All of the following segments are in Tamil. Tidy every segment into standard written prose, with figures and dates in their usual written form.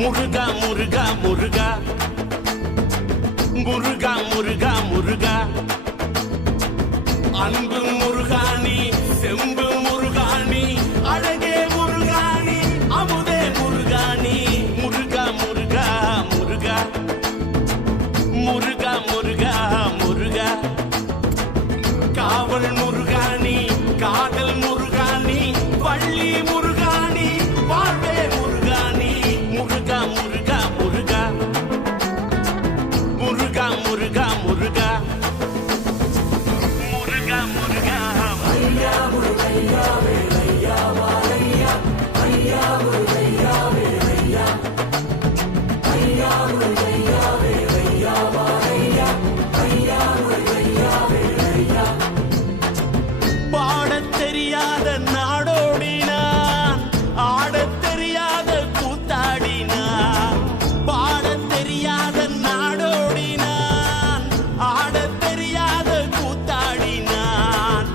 முருகா முருகா முருகா முருகா முருகா முருகா அன்பு முருகாணி செம்பு முருகாணி அழகே முருகாணி அமுதே முருகாணி முருகா முருகா முருகா முருகா முருகா முருகா காவல் முருகாணி காதல் முருகாணி வள்ளி முருகாணி வாழ்வே முருகாணி முருகா முருகா முருகா முருகா முருகா முருகா முருகா முருகா ஐயா முருகையா வேலையா வாழையா ஐயா முருகையா வேலையா ஐயா முருகையா வேலையா வாழையா ஐயா முருகையா வேலையா பாடத் தெரியாத நாடோடினான் ஆடத் தெரியாத கூத்தாடினான் பாடத் தெரியாத நாடோடினான் ஆடத் தெரியாத கூத்தாடினான்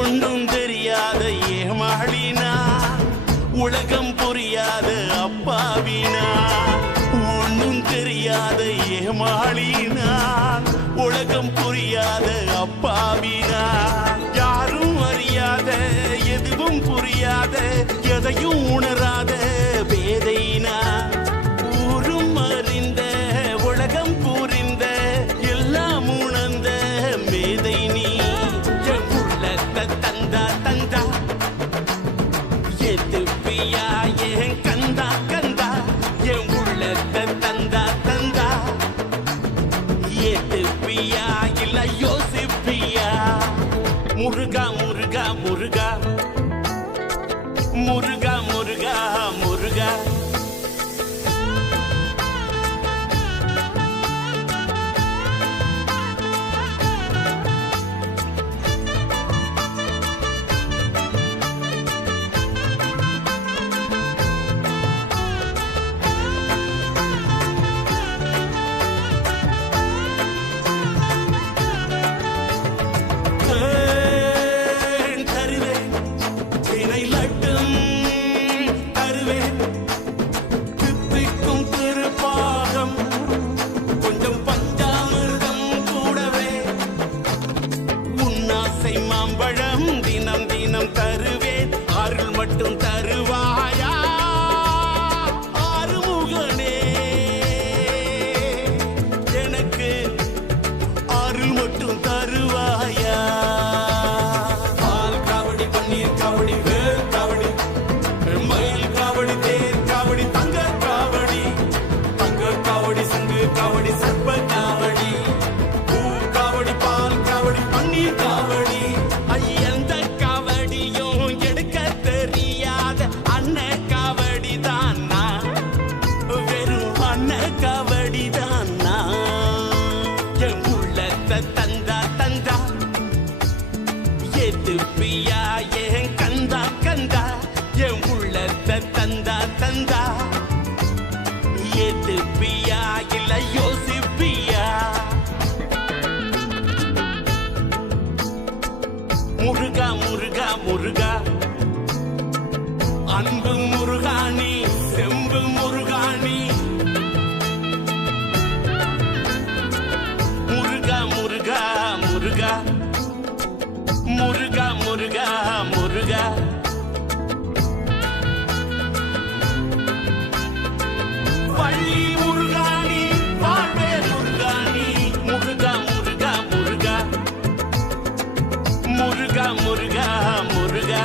ஒன்றும் தெரியாத ஏமாளினான் உலகம் புரியாத அப்பாவினான் ஒன்றும் தெரியாத ஏமாளினான் உலகம் புரியாத அப்பாவினான் யாரும் அறியாத எதுவும் புரியாத எதையும் உணராத பேதைனா ஊரும் அறிந்த உலகம் புரிந்த எல்லாம் உணர்ந்த மேதை நீ என் உள்ளத்தை தந்தா தந்தா எதுப்பியா என் கந்தா கந்தா என் உள்ளத்தை தந்தா தந்தா எதுப்பியா இல்ல யோசிப்பியா முருகா முருகா முருகா முருகா முருகா முருகா மாம்பழம் தினம் தினம் தருவேன் அருள் மட்டும் தருவாயா ஆறுமுகனே எனக்கு அருள் மட்டும் தருவாயா பால் காவடி பன்னீர் காவடி வேல் காவடி மயில் காவடி தேர் காவடி தங்க காவடி சங்கு காவடி சர்ப்ப காவடி பூ காவடி பால் காவடி பன்னீர் காவடி எந்த காவடியும் எடுக்க தெரியாத அண்ண காவடி தான் வெறும் அண்ண காவடி தான் என் உள்ளத்தை தந்தா தந்தா எதுப்பியா என் கந்தா கந்தா என் உள்ளத்தை தந்தா தந்தா எதுப்பியா இல்ல யோசிப்பியா முருகா முருகா முருகா அன்பு முருகாணி செம்பு முருகாணி முருகா முருகா முருகா முருகா முருகா முருகா வள்ளி முருகாணி வாழ்வே முருகாணி முருகா முருகா முருகா முருகா முருகா முருகா